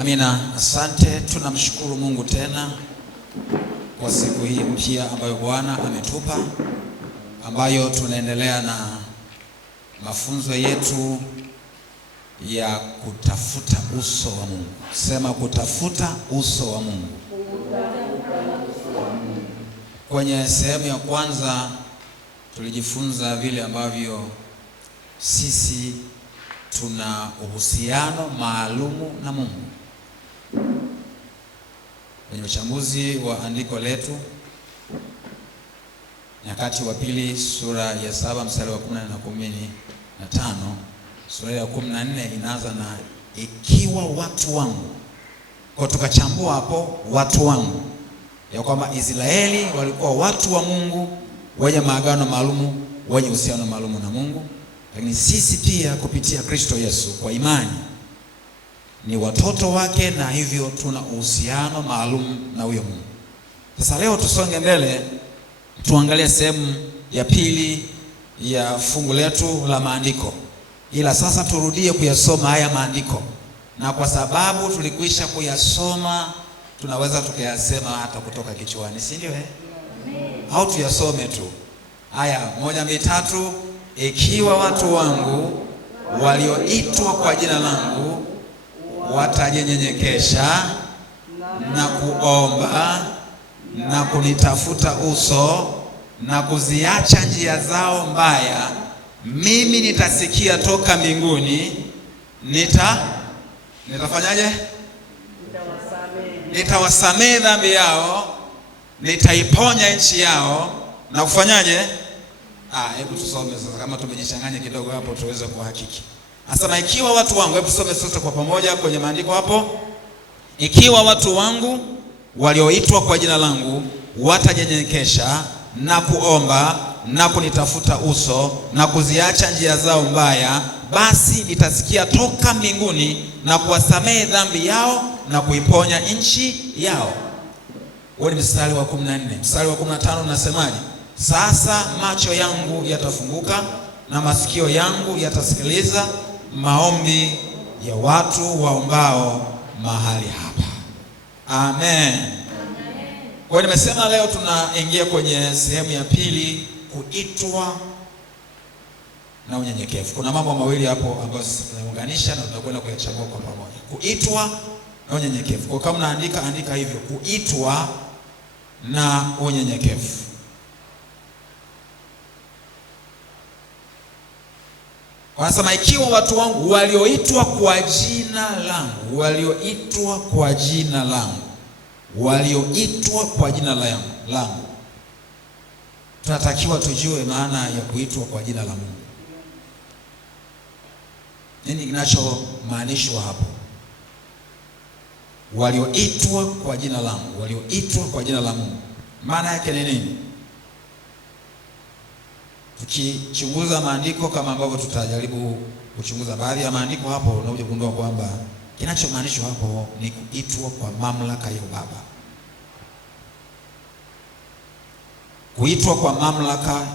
Amina. Asante, tunamshukuru Mungu tena kwa siku hii mpya ambayo Bwana ametupa, ambayo tunaendelea na mafunzo yetu ya kutafuta uso wa Mungu. Sema kutafuta uso wa Mungu. Kwenye sehemu ya kwanza tulijifunza vile ambavyo sisi tuna uhusiano maalumu na Mungu. Kwenye uchambuzi wa andiko letu, Nyakati wa Pili sura ya 7 mstari wa 10 na 15, sura ya 14 inaanza na ikiwa watu wangu. Kwa tukachambua hapo watu wangu, ya kwamba Israeli walikuwa watu wa Mungu wenye maagano maalumu, wenye uhusiano maalumu na Mungu. Lakini sisi pia kupitia Kristo Yesu kwa imani ni watoto wake, na hivyo tuna uhusiano maalum na huyo Mungu. Sasa leo tusonge mbele, tuangalie sehemu ya pili ya fungu letu la maandiko. Ila sasa turudie kuyasoma haya maandiko, na kwa sababu tulikwisha kuyasoma tunaweza tukayasema hata kutoka kichwani, si ndio? Au tuyasome tu haya 1, 2, 3. Ikiwa watu wangu walioitwa kwa jina langu watajinyenyekesha na kuomba na kunitafuta uso na kuziacha njia zao mbaya, mimi nitasikia toka mbinguni, nitafanyaje? Nitawasamehe dhambi yao, nitaiponya nchi yao na kufanyaje? Hebu tusome sasa, kama tumejichanganya kidogo hapo tuweze kuhakiki. Asema ikiwa watu wangu, hebu tusome sote kwa pamoja kwenye maandiko hapo. Ikiwa watu wangu walioitwa kwa jina langu watajinyenyekesha na kuomba na kunitafuta uso na kuziacha njia zao mbaya, basi nitasikia toka mbinguni na kuwasamehe dhambi yao na kuiponya nchi yao. Huo ni mstari wa 14. Mstari wa 15 unasemaje? Sasa macho yangu yatafunguka na masikio yangu yatasikiliza maombi ya watu waombao mahali hapa. Amen. Kwa hiyo nimesema leo tunaingia kwenye sehemu ya pili, kuitwa na unyenyekevu. Kuna mambo mawili hapo ambayo tunaunganisha na tutakwenda kuyachambua kwa pamoja. Kuitwa na unyenyekevu. Kwa kama unaandika, andika hivyo: kuitwa na unyenyekevu. Wanasema ikiwa watu wangu walioitwa kwa jina langu, walioitwa kwa jina langu, walioitwa kwa jina langu. Tunatakiwa tujue maana ya kuitwa kwa jina la Mungu. Nini kinachomaanishwa hapo? Walioitwa kwa jina langu, walioitwa kwa jina la Mungu, maana yake ni nini? Tukichunguza maandiko kama ambavyo tutajaribu kuchunguza baadhi ya maandiko hapo, unakuja kugundua kwamba kinachomaanishwa hapo ni kuitwa kwa mamlaka ya ubaba. Kuitwa kwa mamlaka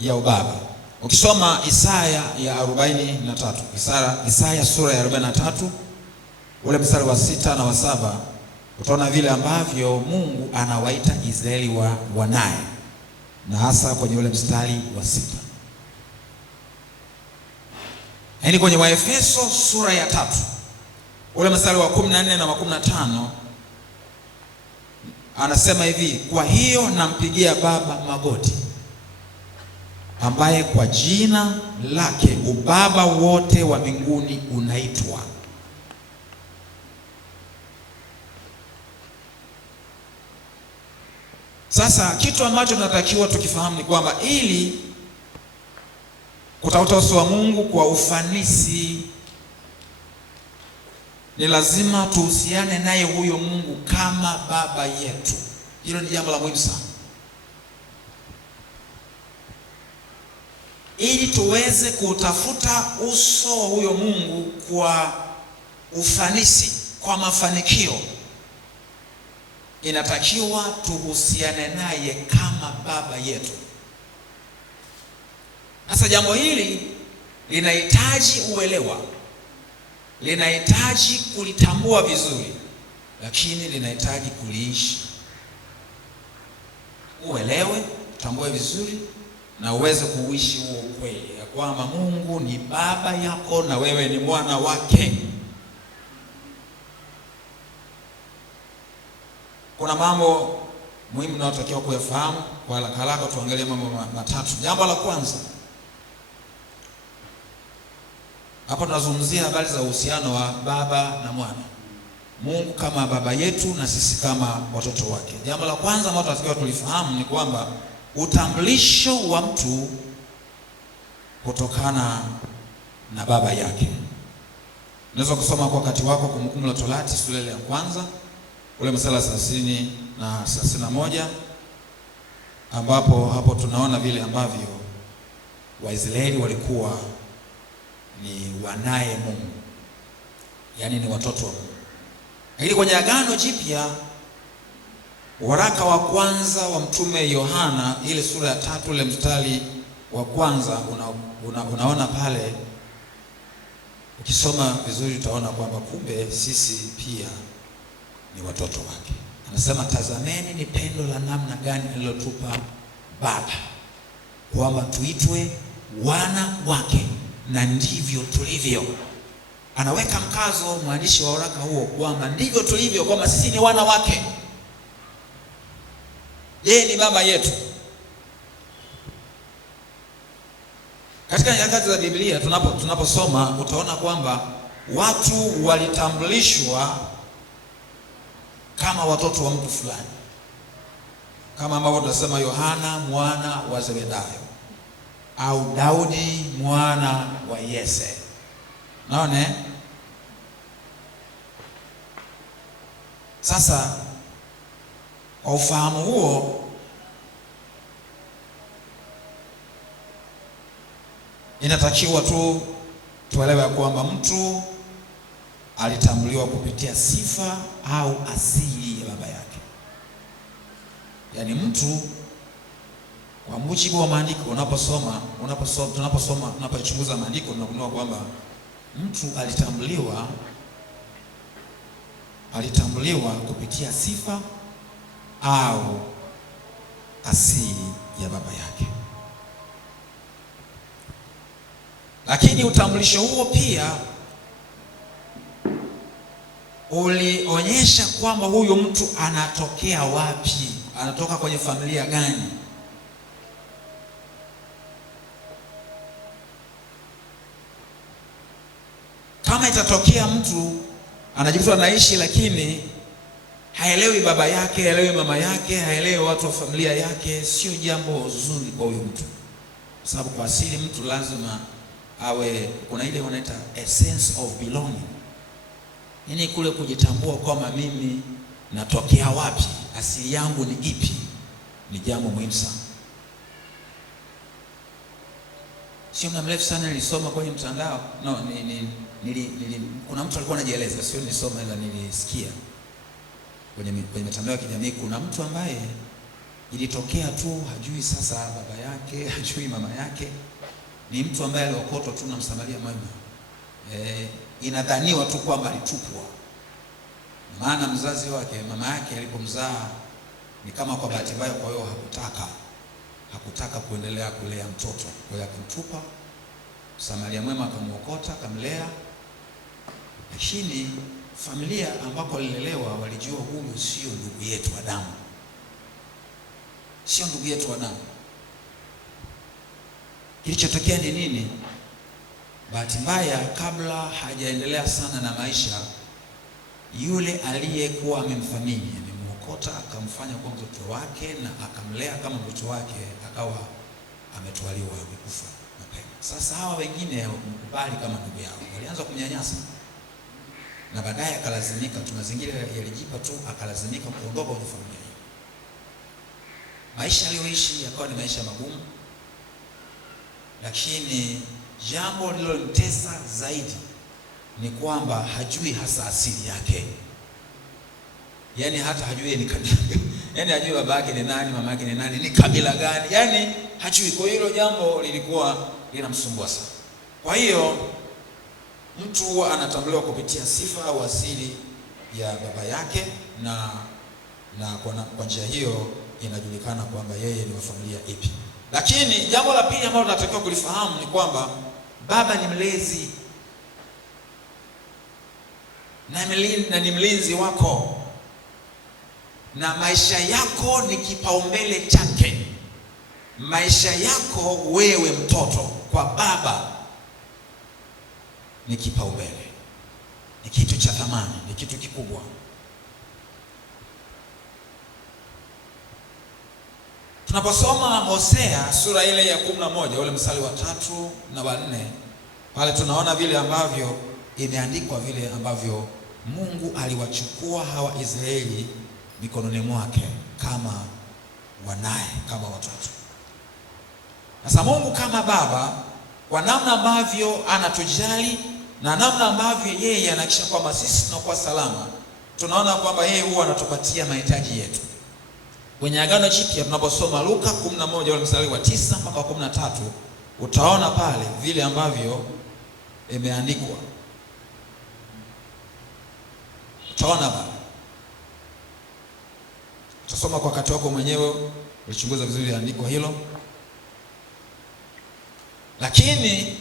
ya ubaba. Ukisoma Isaya ya 43, Isaya sura ya 43 ule mstari wa 6 na wa 7, utaona vile ambavyo Mungu anawaita Israeli wanaye, na hasa kwenye ule mstari wa 6. Yaani kwenye Waefeso sura ya 3 ule mstari wa 14 na wa 15 anasema hivi: kwa hiyo nampigia Baba magoti, ambaye kwa jina lake ubaba wote wa mbinguni unaitwa. Sasa kitu ambacho tunatakiwa tukifahamu ni kwamba ili kutafuta uso wa Mungu kwa ufanisi, ni lazima tuhusiane naye huyo Mungu kama baba yetu. Hilo ni jambo la muhimu sana, ili tuweze kutafuta uso wa huyo Mungu kwa ufanisi, kwa mafanikio. Inatakiwa tuhusiane naye kama baba yetu. Sasa jambo hili linahitaji uelewa linahitaji kulitambua vizuri, lakini linahitaji kuliishi. Uelewe, utambue vizuri na uweze kuishi huo ukweli ya kwamba Mungu ni baba yako na wewe ni mwana wake. Kuna mambo muhimu tunayotakiwa kuyafahamu kwa haraka. Tuangalie mambo matatu. Jambo la kwanza, hapa tunazungumzia habari za uhusiano wa baba na mwana. Mungu kama baba yetu na sisi kama watoto wake. Jambo la kwanza ambalo tunatakiwa tulifahamu ni kwamba utambulisho wa mtu kutokana na baba yake. Unaweza kusoma kwa wakati wako Kumbukumbu la Torati sura ya kwanza ule mstari 30 na 31, ambapo hapo tunaona vile ambavyo Waisraeli walikuwa ni wanaye Mungu, yaani ni watoto wa Mungu. Lakini kwenye Agano Jipya, waraka wa kwanza wa Mtume Yohana ile sura ya 3 ile mstari wa kwanza, unaona pale, ukisoma vizuri utaona kwamba kumbe sisi pia ni watoto wake. Anasema, tazameni ni pendo la namna gani alilotupa Baba, kwamba tuitwe wana wake, na ndivyo tulivyo. Anaweka mkazo mwandishi wa waraka huo kwamba ndivyo tulivyo, kwamba sisi ni wana wake. Yeye ni baba yetu. Katika nyakati za Biblia tunaposoma utaona kwamba watu walitambulishwa kama watoto wa mtu fulani, kama ambavyo tunasema Yohana mwana wa Zebedayo au Daudi mwana wa Yese. Naone sasa, kwa ufahamu huo inatakiwa tu tuelewe kwamba mtu alitambuliwa kupitia sifa au asili ya baba yake. Yaani mtu kwa mujibu wa maandiko, tunapochunguza maandiko tunagundua kwamba mtu alitambuliwa kupitia sifa au asili ya baba yake. Lakini utambulisho huo pia ulionyesha kwamba huyu mtu anatokea wapi, anatoka kwenye familia gani. Kama itatokea mtu anajikuta anaishi lakini haelewi baba yake, haelewi mama yake, haelewi watu wa familia yake, sio jambo zuri kwa huyu mtu, kwa sababu kwa asili mtu lazima awe kuna ile wanaita a sense of belonging, yaani kule kujitambua kwamba mimi natokea wapi, asili yangu ni ipi, ni jambo muhimu sana. Sio muda mrefu sana nilisoma kwenye mtandao, kuna mtu alikuwa anajieleza, sio nilisoma ila nilisikia kwenye mitandao ya kijamii. Kuna mtu ambaye ilitokea tu hajui sasa baba yake, hajui mama yake, ni mtu ambaye aliokotwa tu na Msamaria mwema. Inadhaniwa tu kwamba alitupwa, maana mzazi wake, mama yake alipomzaa ni kama kwa bahati mbaya, kwa hiyo hakutaka kuendelea kulea mtoto, kwa hiyo akamtupa. Msamaria mwema akamwokota, akamlea. Lakini familia ambako alilelewa walijua huyu sio ndugu yetu wa damu, sio ndugu yetu wa damu. Kilichotokea ni nini? Bahati mbaya, kabla hajaendelea sana na maisha, yule aliyekuwa amemthamini, amemwokota, akamfanya kuwa mtoto wake na akamlea kama mtoto wake, akawa ametwaliwa, amekufa mapema. Sasa hawa wengine hawakumkubali kama ndugu yao, walianza kumnyanyasa, na baadaye akalazimika, mazingira yalijipa tu, akalazimika kuondoka kwenye familia hiyo. Maisha aliyoishi yakawa ni maisha magumu, lakini jambo lililomtesa zaidi ni kwamba hajui hasa asili yake. Yaani hata hajui ni kabila, yaani hajui baba yake ni nani, mama yake ni nani, ni kabila gani, yaani hajui. Kwa hiyo jambo lilikuwa linamsumbua sana. Kwa hiyo mtu huwa anatambuliwa kupitia sifa au asili ya baba yake, na kwa njia hiyo inajulikana kwamba yeye ni wa familia ipi. Lakini jambo la pili ambalo tunatakiwa kulifahamu ni kwamba baba ni mlezi na ni mlinzi wako, na maisha yako ni kipaumbele chake. Maisha yako wewe mtoto kwa baba ni kipaumbele, ni kitu cha thamani, ni kitu kikubwa. Tunaposoma Hosea sura ile ya 11 ule mstari wa 3 na wa 4, pale tunaona vile ambavyo imeandikwa, vile ambavyo Mungu aliwachukua hawa Israeli mikononi mwake kama wanaye, kama watoto. Sasa Mungu kama baba, kwa namna ambavyo anatujali na namna ambavyo yeye anahakikisha kwamba sisi tunakuwa salama, tunaona kwamba yeye huwa anatupatia mahitaji yetu. Kwenye Agano Jipya tunaposoma Luka 11 ule mstari wa 9 mpaka 13, utaona pale vile ambavyo imeandikwa. Utaona pale. Utasoma kwa wakati wako mwenyewe, ulichunguza vizuri andiko hilo. Lakini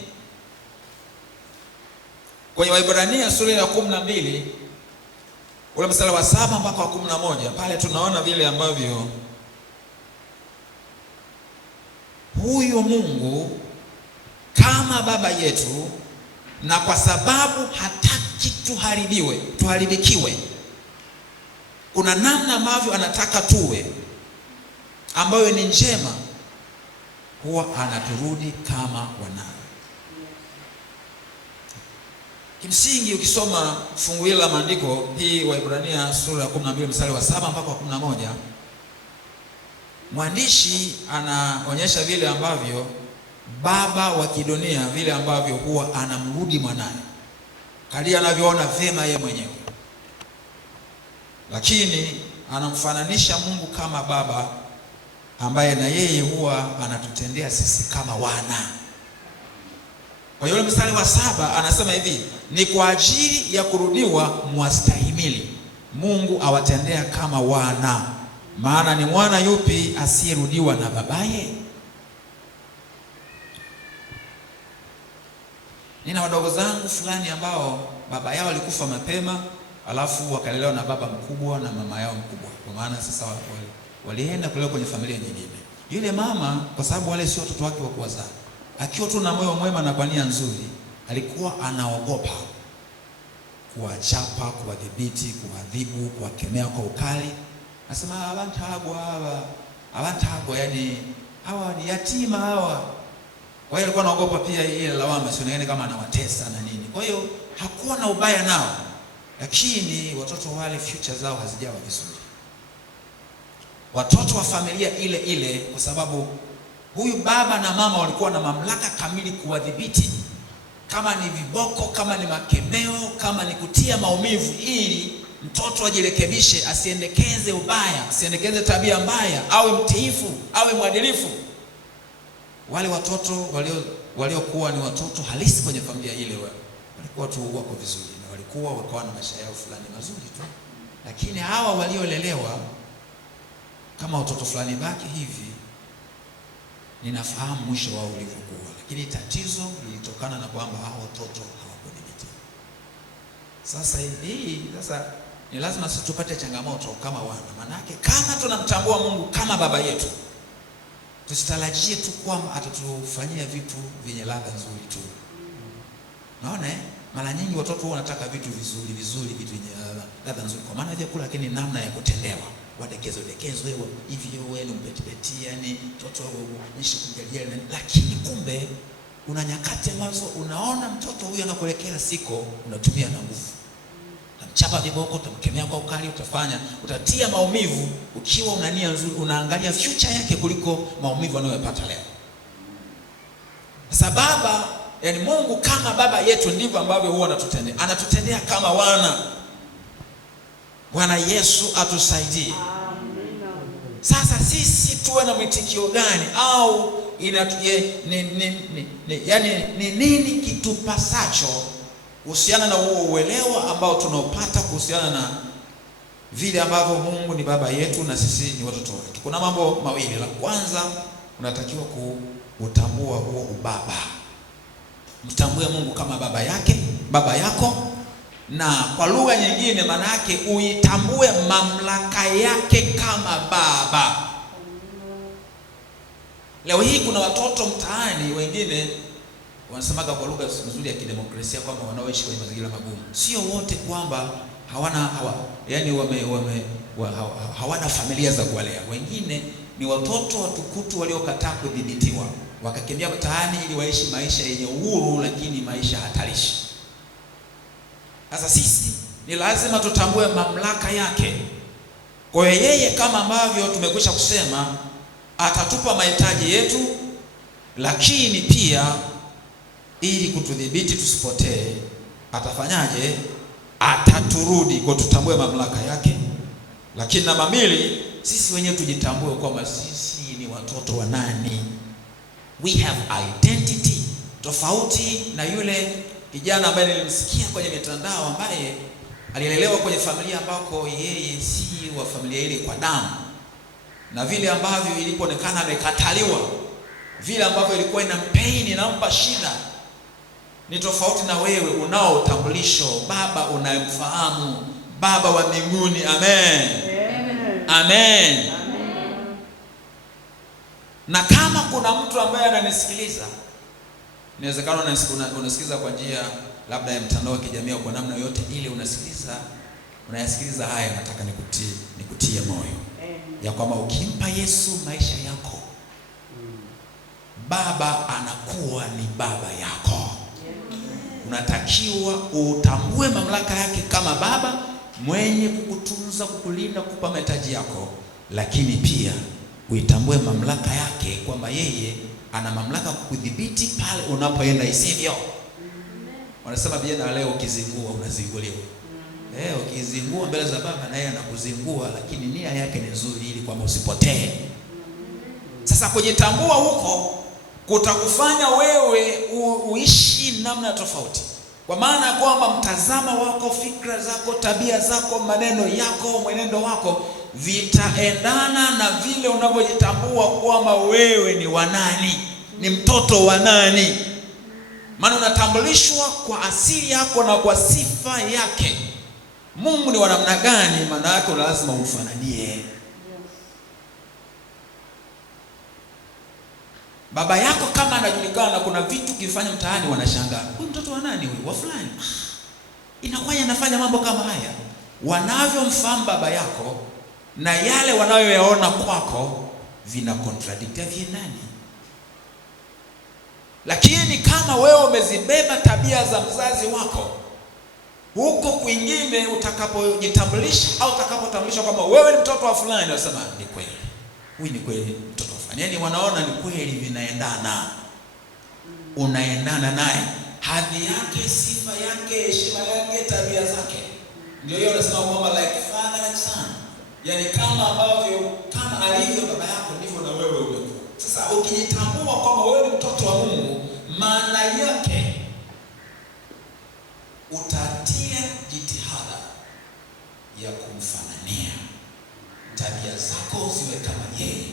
kwenye Waebrania sura ya 12 ule mstari wa 7 mpaka wa 11, pale tunaona vile ambavyo huyo Mungu kama baba yetu, na kwa sababu hataki tuharibikiwe, kuna namna ambavyo anataka tuwe ambayo ni njema, huwa anaturudi kama wanawe. Kimsingi ukisoma fungu hili la maandiko hii Waebrania sura ya 12 mstari wa 7 mpaka wa 11, mwandishi anaonyesha vile ambavyo baba wa kidunia, vile ambavyo huwa anamrudi mwanae kadri anavyoona vyema yeye mwenyewe, lakini anamfananisha Mungu kama baba ambaye na yeye huwa anatutendea sisi kama wana. Kwa hiyo mstari wa 7 anasema hivi: ni kwa ajili ya kurudiwa mwastahimili, Mungu awatendea kama wana. Maana ni mwana yupi asiyerudiwa na babaye? Nina wadogo zangu fulani ambao baba yao alikufa mapema, alafu wakalelewa na baba mkubwa na mama yao mkubwa. Kwa maana sasa walienda kulelewa kwenye familia nyingine. Yule mama, kwa sababu wale sio watoto wake wa kuwazaa, akiwa tu na moyo mwema na kwa nia nzuri, alikuwa anaogopa kuwachapa, kuwadhibiti, kuadhibu, kuwakemea kwa ukali. Nasema awantagwa, yani hawa ni yatima hawa. Kwa hiyo alikuwa anaogopa pia ile lawama sionekane kama anawatesa na nini. Kwa hiyo hakuwa na ubaya nao, lakini watoto wale future zao hazijawa vizuri. Watoto wa familia ile ile, kwa sababu huyu baba na mama walikuwa na mamlaka kamili kuwadhibiti, kama ni viboko, kama ni makemeo, kama ni kutia maumivu, ili mtoto ajirekebishe, asiendekeze ubaya, asiendekeze tabia mbaya, awe mtiifu, awe mwadilifu. Wale watoto waliokuwa ni watoto halisi kwenye familia ile, walikuwa tu wako vizuri na walikuwa wakawa na maisha yao fulani mazuri tu. Lakini hawa waliolelewa kama watoto fulani baki hivi, ninafahamu mwisho wao ulivyokuwa. Lakini tatizo lilitokana na kwamba hao watoto hawakudhibiti. Sasa ni lazima sisi tupate changamoto kama wana. Manake kama tunamtambua Mungu kama baba yetu, tusitarajie tu kwamba atatufanyia vitu vyenye ladha nzuri tu. Naona mara nyingi watoto wanataka vitu vizuri, vitu vyenye ladha nzuri, kwa maana vyakula, lakini namna ya kutendewa, wadekezo hivi wewe umpetipeti, yani mtoto nishi kumjalia. Lakini kumbe una nyakati ambazo unaona mtoto huyu anakuelekea siko, unatumia na nguvu, utamchapa viboko, utamkemea kwa ukali, utatia maumivu, ukiwa una nia nzuri, unaangalia future yake kuliko maumivu anayopata leo. Sababu yani Mungu kama baba yetu ndivyo ambavyo huwa anatutendea kama wana. Bwana Yesu atusaidie. Sasa sisi tuwe na mwitikio gani, au ni nini kitupasacho kuhusiana na huo uelewa ambao tunaopata kuhusiana na vile ambavyo Mungu ni baba yetu na sisi ni watoto wake. Kuna mambo mawili. La kwanza, unatakiwa kutambua huo ubaba. Mtambue Mungu kama baba yako, na kwa lugha nyingine maana yake uitambue mamlaka yake kama baba. Leo hii kuna watoto mtaani wengine wanasemaga kwa lugha nzuri ya kidemokrasia kwamba wanaoishi kwenye mazingira magumu. Sio wote kwamba hawana familia za kuwalea. Wengine ni watoto watukutu waliokataa kudhibitiwa, wakakimbia mtaani ili waishi maisha yenye uhuru, lakini maisha hatarishi. Sasa sisi ni lazima tutambue mamlaka yake. Kwa hiyo yeye, kama ambavyo tumekwisha kusema, atatupa mahitaji yetu, lakini pia ili kutudhibiti tusipotee, atafanyaje? Ataturudi. Kwa tutambue mamlaka yake. Lakini namba mbili, sisi wenyewe tujitambue kwamba sisi ni watoto wa nani. We have identity. Tofauti na yule kijana ambaye nilimsikia kwenye mitandao, ambaye alilelewa kwenye familia ambako yeye si wa familia ile kwa damu, na vile ambavyo ilipoonekana amekataliwa, vile ambavyo ilikuwa ina pain, inampa shida, ni tofauti na wewe unao utambulisho, baba unayemfahamu, baba wa mbinguni. Amen. Amen. Na kama kuna mtu ambaye ananisikiliza, inawezekana unasikiliza kwa njia labda ya mtandao wa kijamii au kwa namna yote ile unayasikiliza haya, nataka nikutie moyo ya kwamba ukimpa Yesu maisha yako, baba anakuwa ni baba yako. Unatakiwa utambue mamlaka yake kama baba mwenye kukutunza, kukulinda, kukupa mahitaji yako, lakini pia uitambue mamlaka yake kwamba yeye ana mamlaka kukudhibiti pale unapoenda isivyo. Wanasema vijana leo, ukizingua unazinguliwa. Ukizingua mbele za baba, na yeye anakuzingua, lakini nia yake ni nzuri ili kwamba usipotee. Sasa kujitambua huko kutakufanya wewe uishi namna tofauti, kwa maana ya kwamba mtazamo wako, fikra zako, tabia zako, maneno yako, mwenendo wako vitaendana na vile unavyojitambua kwamba wewe ni wa nani, ni mtoto wa nani. Maana unatambulishwa kwa asili yako na kwa sifa yake. Mungu ni wa namna gani? Maana yake lazima umfananie. Baba yako kama anajulikana, kuna vitu kifanya mtaani wanashangaa, huyu mtoto wa nani huyu, wa fulani? Inakuwa anafanya mambo kama haya. Wanavyomfahamu baba yako na yale wanayoyaona kwako vina contradict nani. Lakini kama wewe umezibeba tabia za mzazi wako, huko kwingine utakapojitambulisha au utakapotambulisha kwamba wewe ni mtoto wa fulani, wasema ni kweli, huyu ni kweli mtoto wa fulani. Yaani wanaona ni kweli vinaendana. Unaendana naye, hadhi yake, sifa yake, heshima yake, tabia zake. Ndio hiyo unasema kwamba like father and son. Yaani kama alivyo baba yako ndivyo na wewe ulivyo. Sasa ukijitambua kwamba wewe ni mtoto wa Mungu, maana yake utatia jitihada ya kumfanania. Tabia zako ziwe kama yeye,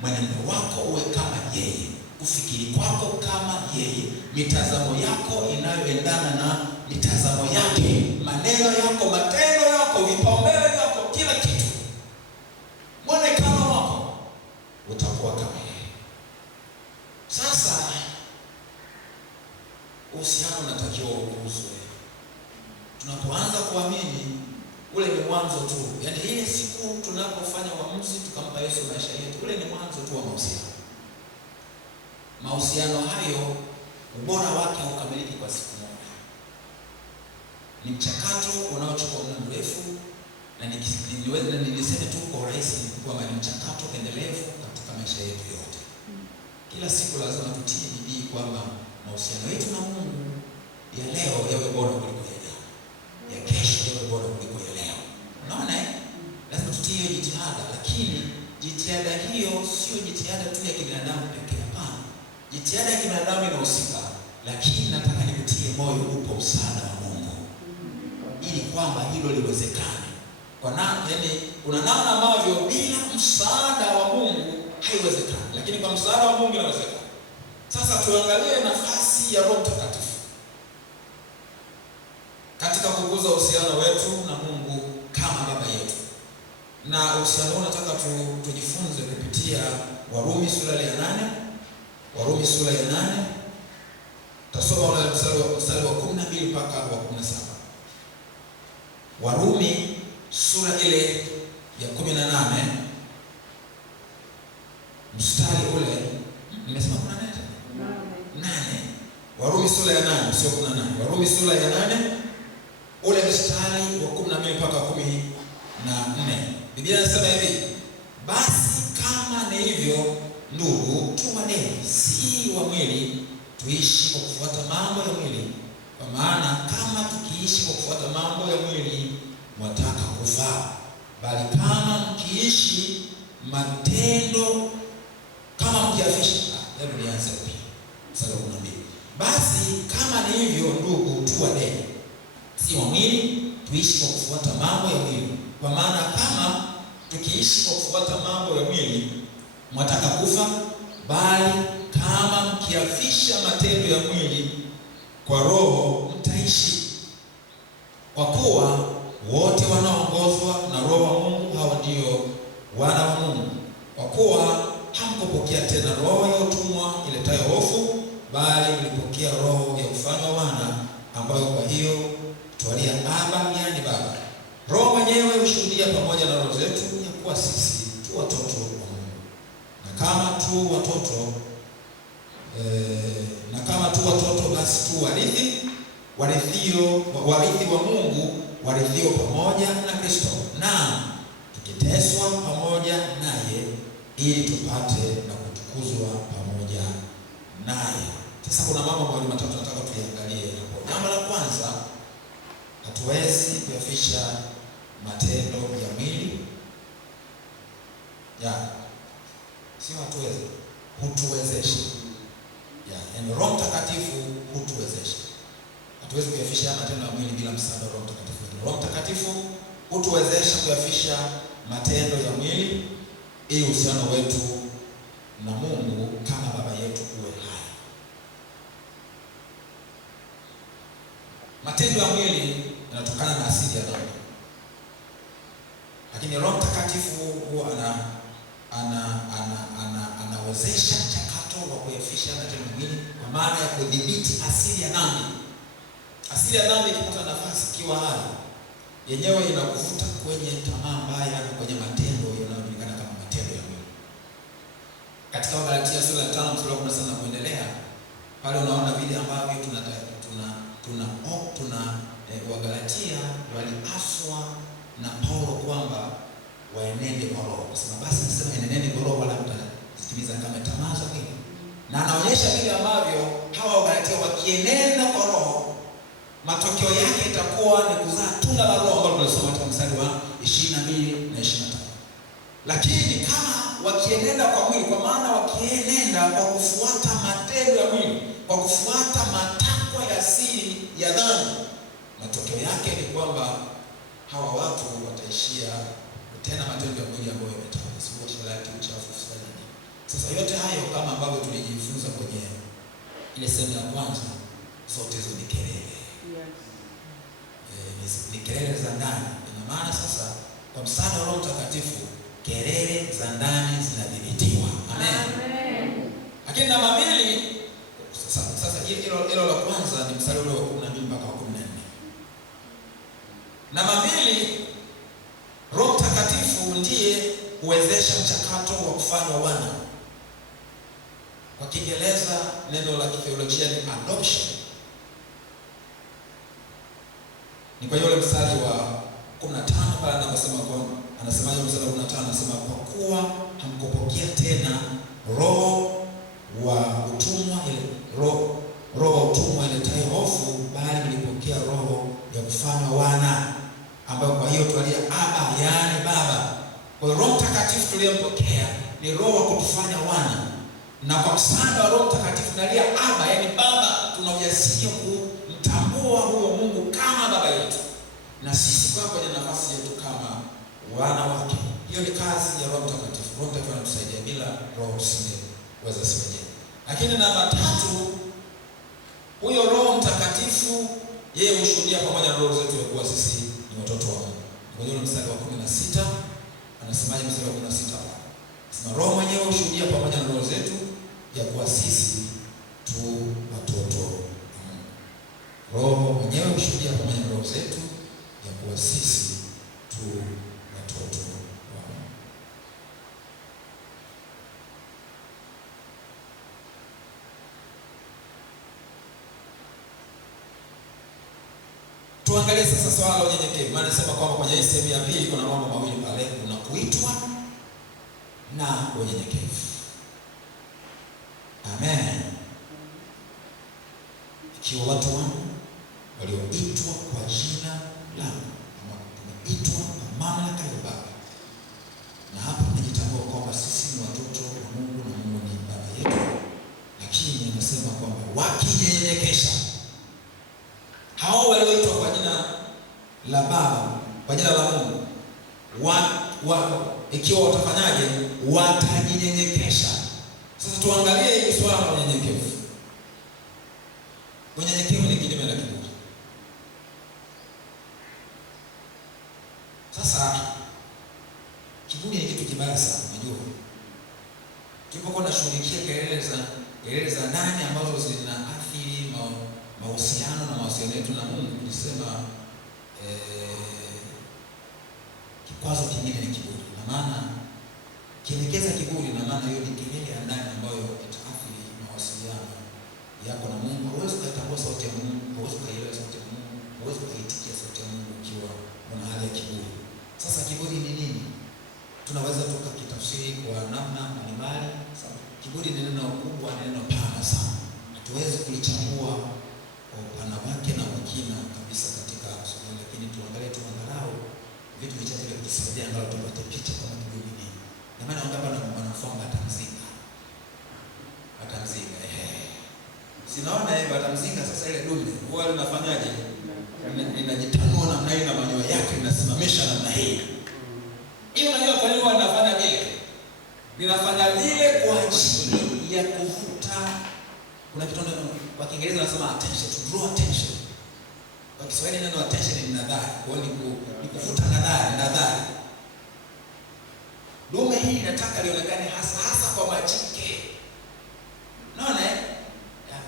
mwenendo wako uwe kama yeye, kufikiri kwako kama yeye, mitazamo yako inayoendana na mitazamo yake, maneno yako, matendo yako, vipaumbele vyako, kila kitu, mwonekano wako utakuwa kama yeye. Sasa uhusiano unatakiwa ukuzwe. Tunapoanza kuamini, ule ni mwanzo tu. Yaani ile siku tunapofanya uamuzi tukampa Yesu maisha yetu, ule ni mwanzo tu wa mahusiano. Mahusiano hayo ubora wake haukamiliki kwa siku moja. Ni mchakato unaochukua muda mrefu, na nilisema tu kwa urahisi kwamba ni mchakato endelevu katika maisha yetu yote. Kila siku lazima tutie bidii kwamba mahusiano yetu na Mungu ya leo yawe bora kuliko ya jana, ya kesho yawe bora kuliko ya leo. Unaona lazima tutie jitihada, lakini jitihada hiyo sio jitihada tu ya kibinadamu pekee. Hapana, jitihada ya kibinadamu inahusika, lakini nataka nikutie moyo, upo msaada wa Mungu. kujitahidi kwamba hilo liwezekane. Yaani kuna namna ambavyo bila msaada wa Mungu haiwezekani, lakini kwa msaada wa Mungu inawezekana. Sasa tuangalie nafasi ya Roho Mtakatifu katika kukuza uhusiano wetu na Mungu kama baba yetu. Na uhusiano huu nataka tujifunze kupitia Warumi sura ya 8. Warumi sura ya 8. Tasoma ule mstari wa 12 mpaka wa 17. Warumi sura ile ya 18 mstari ule, nimesema 8. Warumi sura ya 8, sio 18. Warumi sura ya 8 ule mstari wa 12 mpaka 14. Biblia inasema hivi: basi kama ni hivyo ndugu, tu wanene si wa mwili, tuishi kwa kufuata mambo ya mwili. Kwa maana kama tukiishi kwa kufuata mambo ya mwili, mwataka kufa. Bali kama mkiishi matendo, kama mkiafisha, hebu nianze pia mstari wa 12. Basi kama ni hivyo ndugu, tu wanene si wa mwili, tuishi kwa kufuata mambo ya mwili. Kwa maana kama tukiishi kwa kufuata mambo ya mwili, mwataka kufa. Bali kama mkiafisha matendo ya mwili, kwa Roho mtaishi. Kwa kuwa wote wanaoongozwa na Roho wa Mungu, hao ndio wana wa Mungu. Kwa kuwa hamkupokea tena roho ya utumwa iletayo hofu, bali mlipokea roho ya kufanywa wana, ambayo kwa hiyo twalia Aba, yani Baba. Roho mwenyewe hushuhudia pamoja na roho zetu ya kuwa sisi tu watoto wa Mungu. Na kama tu watoto, basi tu warithi wa Mungu, warithio pamoja na Kristo, na tukiteswa pamoja naye, ili tupate na kutukuzwa pamoja naye. Sasa kuna mambo mawili matatu nataka tuiangalie hapo. Jambo la kwanza, hatuwezi kuyafisha matendo ya mwili. Sio hatuwezi, hutuwezesha. Yaani Roho Mtakatifu hutuwezesha. Hatuwezi kuyafisha matendo ya mwili bila msaada wa Roho Mtakatifu. Roho Mtakatifu hutuwezesha kuyafisha matendo ya mwili ili uhusiano wetu na Mungu kama baba yetu uwe hai. Matendo ya mwili yanatokana na asili ya dhambi, lakini Roho Mtakatifu huwa anawezesha mchakato wa kuyafisha matendo ya mwili, kwa maana ya kudhibiti asili ya dhambi. Asili ya dhambi ikipata nafasi ikiwa hai, yenyewe inakuvuta kwenye tamaa mbaya na kwenye matendo yanayojulikana kama matendo ya mwili. Katika Wagalatia sura ya 5 mstari wa 17 na kuendelea, pale unaona vile ambavyo Wagalatia waliaswa na Paulo kwamba waenende kwa Roho. Sasa basi nasema enendeni kwa Roho, wala mtasikiliza kama tamaa za mwili. Na anaonyesha vile ambavyo hawa Wagalatia wakienenda kwa Roho, matokeo yake itakuwa ni kuzaa tunda la Roho ambalo tunasoma katika mstari wa 22 na 25. Lakini kama wakienenda kwa mwili, kwa maana wakienenda kwa kufuata matendo ya mwili, kwa kufuata matakwa ya asili ya dhambi, matokeo yake ni kwamba hawa watu wataishia tena matendo ya mwili ambayo yametawala, sio sharati, uchafu, usaliti. Sasa yote hayo kama ambavyo tulijifunza kwenye ile sehemu ya kwanza, zote hizo ni kelele. Ni kelele za ndani. Ina maana sasa kwa msaada wa Roho Mtakatifu kelele za ndani zinadhibitiwa. Amen. Lakini namba 2, sasa hilo la kwanza ni mstari ule wa 12 mpaka 14. Namba 2, Roho Mtakatifu ndiye huwezesha mchakato wa kufanywa wana. Kwa Kiingereza neno la kitheolojia ni adoption. Ni kwa yule mstari wa 15 pale anasema mstari wa 15 anasema, kwa kuwa hamkupokea tena roho wa utumwa iletayo hofu, bali mlipokea roho ya kufanywa wana, ambayo kwa hiyo twalia Aba, yani Baba. Kwa Roho Mtakatifu tuliyempokea ni roho wa kutufanya wana, na kwa msaada wa Roho Mtakatifu tunalia Aba, yani Baba. Tuna ujasiri kumtambua huyo Mungu kama baba yetu. na sisi kwa kwenye nafasi yetu kama wana wake. Hiyo ni kazi ya Roho Mtakatifu. Roho Mtakatifu anatusaidia, bila Roho tusingeweza sisi. Lakini namba 3, huyo Roho Mtakatifu yeye hushuhudia pamoja na roho zetu ya kuwa sisi ni watoto wa Mungu. Ngoja mstari wa 16 anasemaje? Mstari wa 16 anasema Roho mwenyewe hushuhudia pamoja na roho zetu ya kuwa sisi tu watoto wa Mungu. Roho mwenyewe hushuhudia pamoja na roho zetu ya kuwa sisi tu watoto wa Mungu. Tuangalie sasa swala la unyenyekevu. Maana nasema kwamba kwenye sehemu ya pili kuna mambo mawili pale, kuna kuitwa na unyenyekevu. Amen. Ikiwa watu wangu walioitwa kwa jina langu, ama tumeitwa kwa mamlaka ya Baba, na hapa tunajitambua kwamba sisi ni watoto wa Mungu na Mungu ni Baba yetu, lakini anasema kwamba wakinyenyekesha, hao walioitwa kwa jina la Baba, kwa jina la Mungu, ikiwa watafanyaje? Watajinyenyekesha. Sasa tuangalie hili swala la unyenyekevu. Unyenyekevu ni kinyume na kiburi. Sasa kiburi ni kitu kibaya sana, unajua. Tulipokuwa tunashughulikia kelele za ndani ambazo zinaathiri mahusiano na mawasiliano yetu na Mungu, tulisema kikwazo kingine ni kiburi. Na maana kielekeza kiburi, na maana hiyo ni kelele ya ndani ambayo itaathiri mawasiliano yako na Mungu. Huwezi kutambua sauti ya Mungu, huwezi kuelewa sauti ya Mungu, huwezi kuitikia sauti ya Mungu ukiwa una hali ya kiburi. Sasa kiburi ni nini? Tunaweza tukakitafsiri kwa namna mbalimbali. Kiburi ni neno kubwa, neno pana sana. Hatuwezi kulichambua kwa upana wake na ukina kabisa katika somo, lakini tuangalie tu angalau vitu vichache vya kutusaidia angalau tupate picha kama kiburi ni. Na maana wangapi wanafahamu batamzinga? Sinaona batamzinga. Sasa ile dume huwa linafanyaje? Linajitanua namna hii na manyoya yake linasimamisha namna hii. Hiyo unajua kwa nini wanafanya vile? Linafanya vile kwa ajili ya kuvuta. Kuna kitu kwa Kiingereza wanasema attention, to draw attention. Kwa Kiswahili neno attention ni nadhari. Kwa hiyo ni kuvuta nadhari. Dume hii inataka lionekane hasa kwa majike. Unaona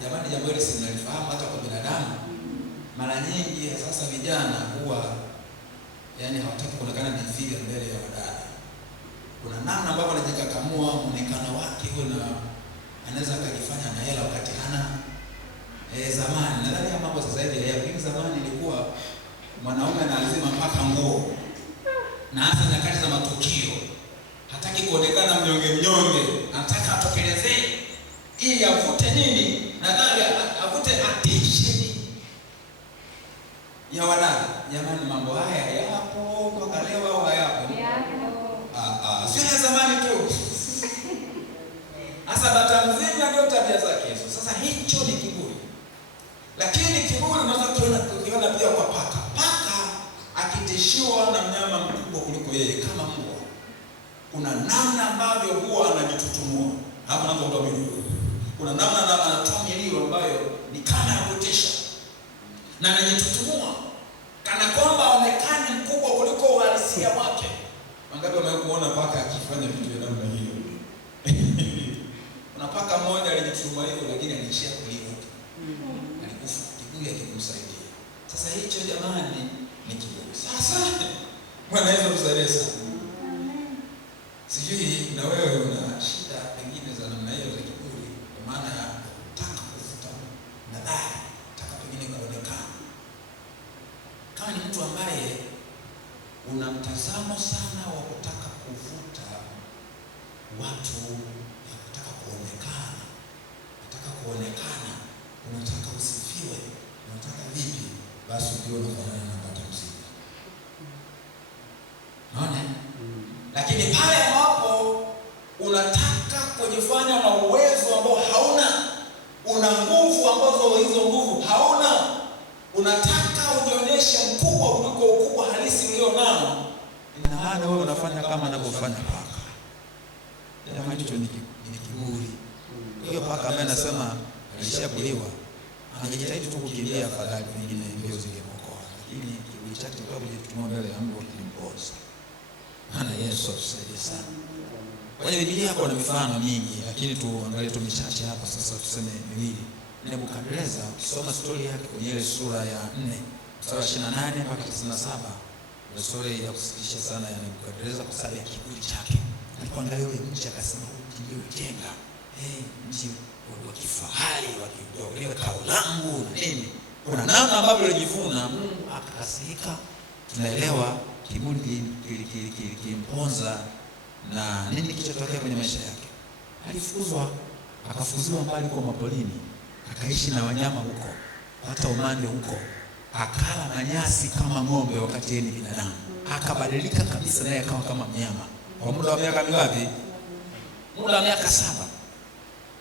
jamani, jambo hili si mnalifahamu hata kwa binadamu. Mara nyingi sasa vijana huwa hawataki kuonekana ni figure mbele ya wadada. Kuna namna ambapo anajikakamua muonekano wake huo, na anaweza akajifanya na hela wakati hana. Zamani nadhani ya mambo sasa hivi lakini zamani ilikuwa mwanaume analazima mpaka nguo, na hasa nyakati za matukio hataki kuonekana mnyonge, anataka atokelezee ili avute nini? Nadhani avute attention ya wadada. Jamani, mambo haya yapo mpaka leo au hayapo? Sio ya zamani tu. Hasa batamzinga ndio tabia zake hizo. Sasa hicho ni kiburi. Lakini kiburi unaweza kukiona pia kwa paka. Paka akitishiwa na mnyama mkubwa kuliko yeye kama mbwa, kuna namna ambavyo huwa anajitutumua. Hapo naomba mimi. Kuna namna anatoa milio ambayo ni kama ya kutisha. Na anajitutumua kana kwamba aonekane mkubwa kuliko uhalisia wake. Wangapi wamekuona paka akifanya vitu vya namna hiyo? Kuna paka mmoja alijitutumua hivyo, lakini aliishia kuliwa. Alikufa. Kiburi hakikumsaidia. Sasa hicho jamani ni kiburi. Sasa Bwana Yesu tusaidie sana. Sijui na wewe una shida pengine za namna hiyo za kiburi, kwa maana ya kutaka kuvuta nadhari, kutaka pengine kuonekana. Kama ni mtu ambaye una mtazamo sana wa kutaka kuvuta watu, ya kutaka kuonekana, unataka usifiwe, unataka vipi, basi ndio unafanana na batamzinga. Naona? Lakini pale ambapo unataka kujifanya na uwezo ambao hauna, una nguvu ambazo hizo nguvu hauna, unataka ujionyeshe mkubwa kuliko Bwana wewe unafanya kama anavyofanya paka. Jamani, hicho ni kiburi. Hiyo paka ambaye anasema alishakuliwa angejitahidi tu kukimbia afadhali, pengine mbio zingemwokoa, lakini kiburi chake kwa kujitumia mbele ya Mungu kilimpoza. Maana Yesu atusaidie sana. Kwenye Biblia kuna mifano mingi, lakini tuangalie tu michache hapa sasa, tuseme miwili. Nebukadreza, ukisoma story yake kwenye ile sura ya 4 mstari wa 28 mpaka 97, ni story ya kusikitisha sana ya Nebukadreza kwa sababu ya kiburi chake. Alipoangalia ule mji akasema, mji uliojenga mji wa kifahari wa kidogo, kao langu na nini, kuna namna ambavyo alijivuna. Mungu akakasirika. Tunaelewa kiburi kilimponza na nini kilichotokea kwenye maisha yake. Alifukuzwa, akafukuziwa mbali kwa mapolini, akaishi na wanyama huko, hata umande huko, akala manyasi kama ng'ombe wakati yeye ni binadamu. Akabadilika kabisa, naye akawa kama mnyama kwa muda wa miaka mingapi? Muda wa miaka 7,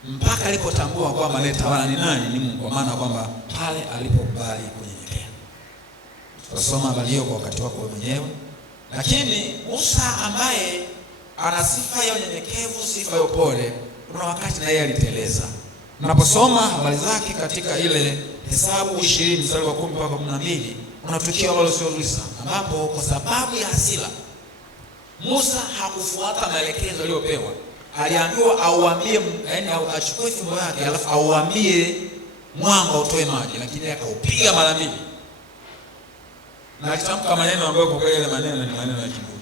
mpaka alipotambua kwamba anayetawala ni nani? Ni Mungu. Kwa maana kwamba pale alipokubali kunyenyekea. Tutasoma habari hiyo kwa wakati wako mwenyewe. Lakini Musa ambaye ana sifa ya unyenyekevu, sifa ya upole, kuna wakati na yeye aliteleza. Unaposoma habari zake katika ile Hesabu 20 mstari wa 10 mpaka 12, kuna tukio ambalo sio zuri sana, ambapo kwa sababu ya hasira Musa hakufuata maelekezo aliyopewa. Aliambiwa auambie, yaani achukue fimbo yake alafu auambie mwamba utoe maji, lakini akaupiga mara 2. Na alitamka maneno ambayo kwa kweli maneno ni maneno ya kiburi.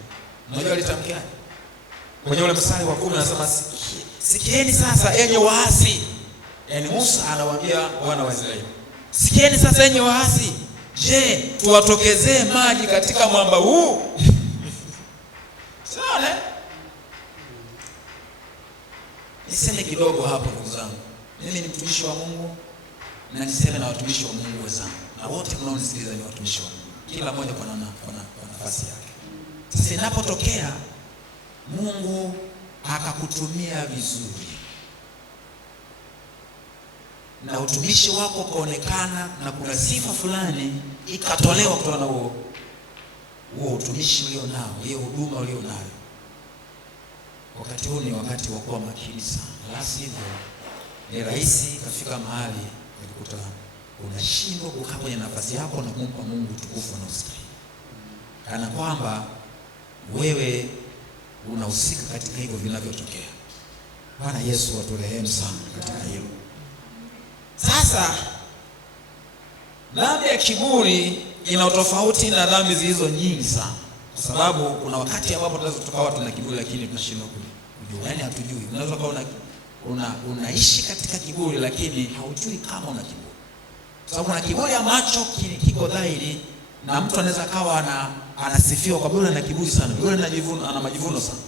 Unajua alitamkia kwenye ule mstari wa 10 anasema, sikieni sasa enyi waasi. Yaani Musa anawaambia wana wa Israeli, sikieni sasa enyi waasi, je, tuwatokezee maji katika mwamba huu? Sawa. Niseme kidogo hapo ndugu zangu. Mimi ni mtumishi wa Mungu na niseme na watumishi wa Mungu wenzangu, na wote mnaonisikiliza ni watumishi wa Mungu. Kila mmoja kwa nafasi yake. Sasa inapotokea Mungu akakutumia vizuri na utumishi wako kaonekana na kuna sifa fulani ikatolewa kutoka na huo utumishi ulio nao, hiyo huduma ulio nayo, wakati huu ni wakati wa kuwa makini sana. La sivyo ni rahisi kafika mahali ukikuta unashindwa kukaa kwenye nafasi yako na kumpa Mungu utukufu na ustahili, kana kwamba wewe unahusika katika hivyo vinavyotokea. Bwana Yesu aturehemu sana katika hilo. Sasa dhambi ya kiburi ina tofauti na dhambi zilizo nyingi sana, kwa sababu kuna wakati ambapo tunaweza tukawa tuna kiburi lakini tunashindwa kujua, yaani hatujui. Unaweza kuwa unaishi katika kiburi lakini haujui kama una kiburi. Kwa sababu kuna kiburi ambacho kiko dhahiri na mtu anaweza kawa anasifiwa kwa bure na kiburi sana, yule ana majivuno sana.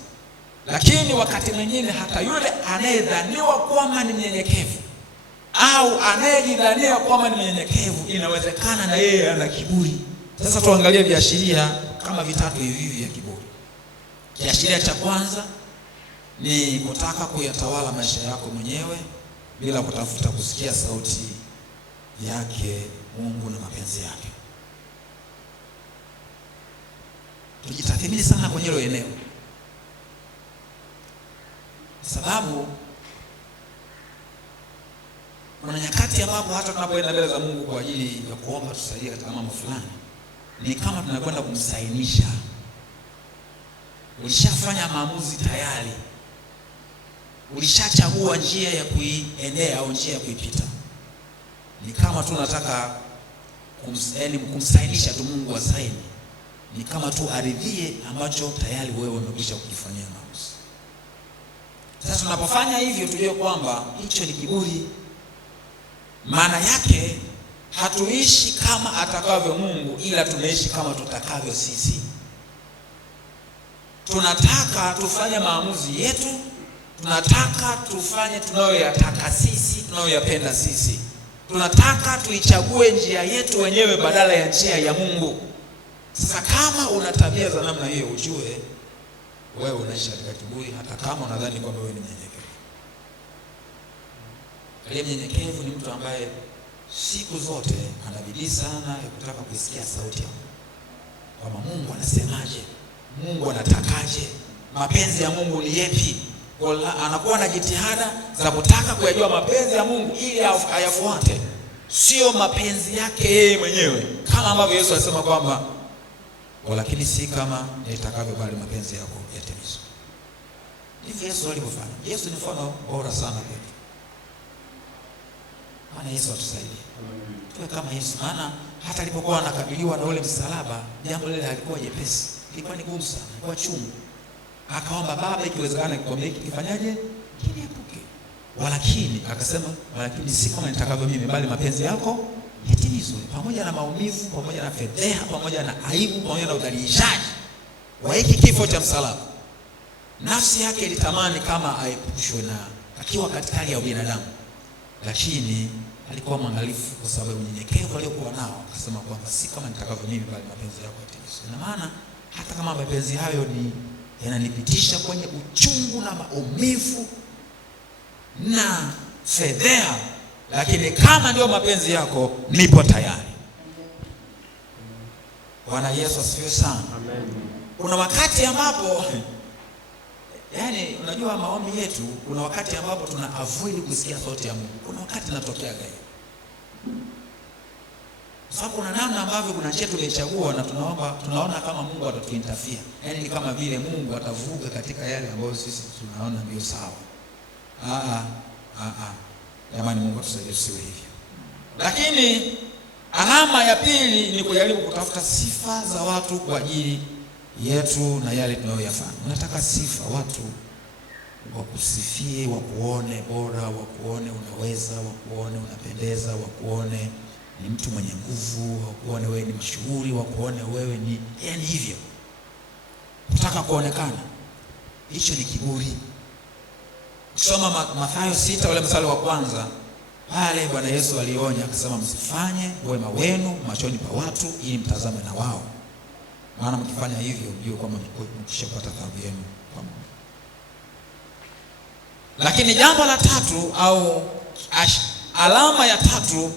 Lakini wakati mwingine hata yule anayedhaniwa kwamba ni mnyenyekevu au anayejidhania kwamba ni mnyenyekevu, inawezekana na yeye ana kiburi. Sasa tuangalie viashiria kama vitatu hivi vya kiburi. Kiashiria cha kwanza ni kutaka kuyatawala maisha yako mwenyewe bila kutafuta kusikia sauti yake Mungu na mapenzi yake. Tujitathmini sana kwenye hilo eneo, sababu kuna nyakati ambapo hata tunapoenda mbele za Mungu kwa ajili ya kuomba tusaidie katika mambo fulani, ni kama tunakwenda kumsainisha. Ulishafanya maamuzi tayari, ulishachagua njia ya kuiendea au njia ya kuipita. Ni kama tu nataka kumsainisha tu Mungu wa saini, ni kama tu aridhie ambacho tayari wewe umekwisha kukifanyia maamuzi. Sasa tunapofanya hivyo tujue kwamba hicho ni kiburi. Maana yake hatuishi kama atakavyo Mungu, ila tunaishi kama tutakavyo sisi. Tunataka tufanye maamuzi yetu, tunataka tufanye tunayoyataka sisi, tunayoyapenda sisi. Tunataka tuichague njia yetu wenyewe badala ya njia ya Mungu. Sasa kama una tabia za namna hiyo, ujue wewe unaishi katika kiburi, hata kama unadhani kwamba wewe ni mnyenyekevu. Aliye mnyenyekevu ni mtu ambaye siku zote ana bidii sana ya kutaka kusikia sauti ya Mungu. Kama Mungu anasemaje? Mungu anatakaje, mapenzi ya Mungu ni yepi. Anakuwa na jitihada za kutaka kuyajua mapenzi ya Mungu ili ayafuate, sio mapenzi yake yeye mwenyewe, kama ambavyo Yesu alisema kwamba lakini si kama nitakavyo bali mapenzi yako yatimizwe. Ndivyo Yesu alivyofanya. Yesu ni mfano bora sana kwetu. Maana Yesu atusaidie tuwe kama Yesu. Maana hata alipokuwa anakabiliwa na ule msalaba, jambo lile halikuwa jepesi, ilikuwa ni gumu sana, ilikuwa chungu. Akaomba, Baba, ikiwezekana kikombe hiki kifanyaje, kiniepuke. Walakini akasema, walakini si kama nitakavyo mimi bali mapenzi yako yatimizwe. Pamoja na maumivu, pamoja na fedheha, pamoja na aibu, pamoja na udhalilishaji wa hiki kifo cha msalaba, nafsi yake ilitamani kama aepushwe na akiwa katika hali ya binadamu, lakini alikuwa mwangalifu kwa sababu ya unyenyekevu aliokuwa nao. Akasema kwamba si kama nitakavyo mimi bali mapenzi yako yatimizwe. Na maana hata kama mapenzi hayo ni yananipitisha kwenye uchungu na maumivu na fedheha, lakini kama ndio mapenzi yako, nipo tayari. Bwana Yesu asifiwe sana. Amen. Kuna wakati ambapo unajua maombi yetu, kuna wakati ambapo tuna avoid kusikia sauti ya Mungu. Kuna wakati natokea gani? Sababu kuna namna ambavyo kuna njia tumechagua na tunaona kama Mungu atatuinterfere. Ni kama vile Mungu atavuruga katika yale ambayo sisi tunaona ndio sawa. Jamani, Mungu atusaidie tusiwe hivyo. Lakini alama ya pili ni kujaribu kutafuta sifa za watu kwa ajili yetu na yale tunayoyafanya. Unataka sifa, watu wakusifie, wakuone bora, wakuone unaweza, wakuone unapendeza, wakuone ni mtu mwenye nguvu, wakuone wewe ni mashuhuri, wakuone wewe ni hivyo. Kutaka kuonekana, hicho ni kiburi. Ukisoma Mathayo 6 ule mstari wa kwanza, pale Bwana Yesu alionya akasema, msifanye wema wenu machoni pa watu ili mtazame na wao, maana mkifanya hivyo mjue kwamba mkishapata thawabu yenu kwa Mungu. Lakini jambo la tatu au alama ya tatu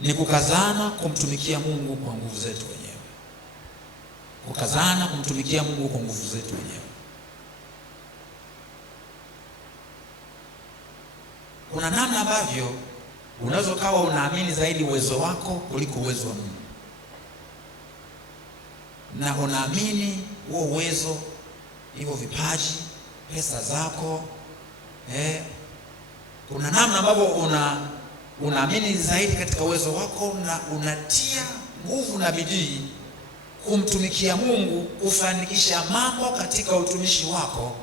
ni kukazana kumtumikia Mungu kwa nguvu zetu wenyewe. Kukazana kumtumikia Mungu kwa nguvu zetu wenyewe. Kuna namna ambavyo unaweza kawa unaamini zaidi uwezo wako kuliko uwezo wa Mungu, na unaamini huo uwezo, hivyo vipaji, pesa zako, kuna namna ambavyo unaamini zaidi katika uwezo wako, na unatia nguvu na bidii kumtumikia Mungu, kufanikisha mambo katika utumishi wako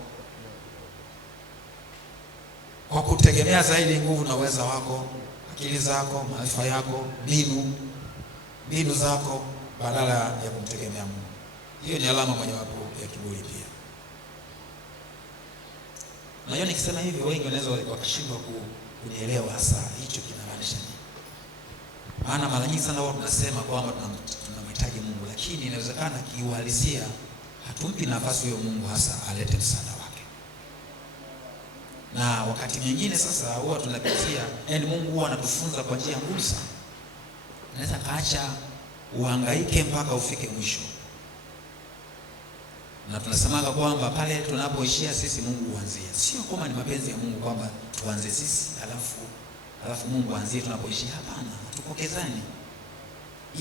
kwa kutegemea zaidi nguvu na uwezo wako, akili zako, maarifa yako, mbinu zako, badala ya kumtegemea Mungu. Hiyo ni alama mojawapo ya kiburi pia. Na hiyo nikisema hivi, wengi wanaweza wakashindwa kunielewa hasa hicho kinamaanisha nini. Maana mara nyingi sana watu tunasema kwamba tunamhitaji Mungu, lakini inawezekana kiuhalisia hatumpi nafasi huyo Mungu hasa alete msaada wake. Na wakati mwingine sasa huwa tunapitia, Mungu huwa anatufunza kwa njia ngumu sana. Unaweza kaacha uhangaike mpaka ufike mwisho. Na tunasemaga kwamba pale tunapoishia sisi Mungu huanzia. Sio kama ni mapenzi ya Mungu kwamba tuanze sisi alafu Mungu aanzie tunapoishia. Hapana, hatupokezani,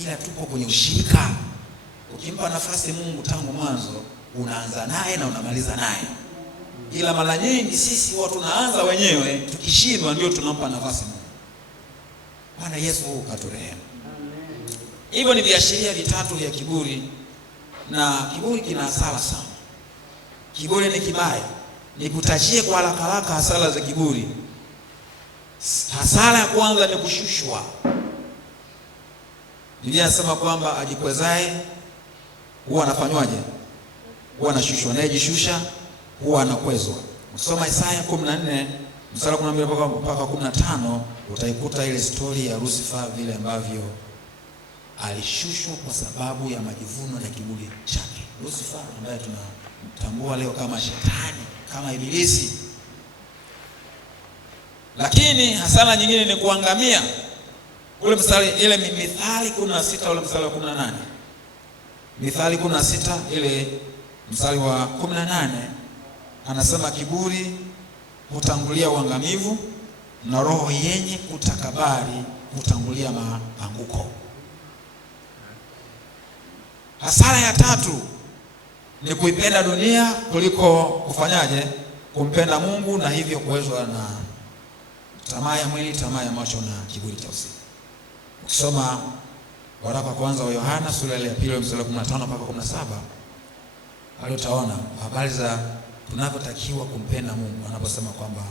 ila tupo kwenye ushirika. Ukimpa nafasi Mungu tangu mwanzo, unaanza naye na unamaliza naye. Ila mara nyingi sisi huwa tunaanza wenyewe, tukishindwa ndio tunampa nafasi Mungu. Bwana Yesu aturehemu. Hivyo ni viashiria vitatu vya kiburi, na kiburi kina hasara sana. Kiburi ni kibaya. Nikutajie kwa haraka hasara za kiburi. Hasara ya kwanza ni kushushwa. Biblia inasema kwamba ajikwezae huwa anafanywaje? Huwa anashushwa. Anayejishusha huwa anakwezwa. Ukisoma Isaya 14 mstari 12 mpaka 15 utaikuta ile story ya Lucifer, vile ambavyo alishushwa kwa sababu ya majivuno na kiburi chake. Lucifer ambaye tunamtambua leo kama shetani, kama ibilisi. Lakini hasara nyingine ni kuangamia. Ule mstari ile Mithali 16 ule mstari wa 18. Mithali 16 ile mstari wa 18 anasema kiburi hutangulia uangamivu na roho yenye kutakabari hutangulia maanguko. Hasara ya tatu ni kuipenda dunia kuliko kufanyaje? Kumpenda Mungu, na hivyo kuwezwa na tamaa ya mwili, tamaa ya macho na kiburi cha usi. Ukisoma waraka wa kwanza wa Yohana sura ya 2 mstari wa 15 mpaka 17, pale utaona habari za tunavyotakiwa kumpenda Mungu anaposema kwamba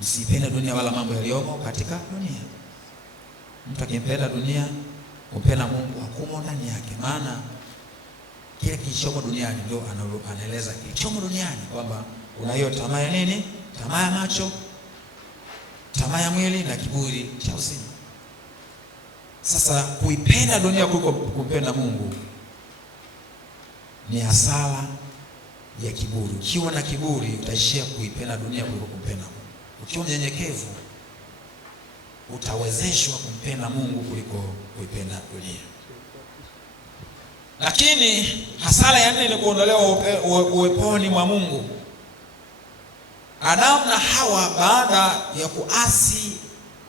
msipende dunia wala mambo yaliyomo katika dunia. Mtu akimpenda dunia, kumpenda Mungu hakumo ndani yake. Maana kile kilichomo duniani, ndio anaeleza kilichomo duniani kwamba una hiyo tamaa ya nini? Tamaa ya macho, tamaa ya mwili na kiburi cha uzima. Sasa kuipenda dunia kuliko kumpenda Mungu ni hasara ya kiburi. Ukiwa na kiburi utaishia kuipenda dunia kuliko kumpenda Mungu. Ukiwa mnyenyekevu utawezeshwa kumpenda Mungu kuliko kuipenda dunia. Lakini hasara ya 4 ni kuondolewa uweponi mwa Mungu. Adamu na Hawa baada ya kuasi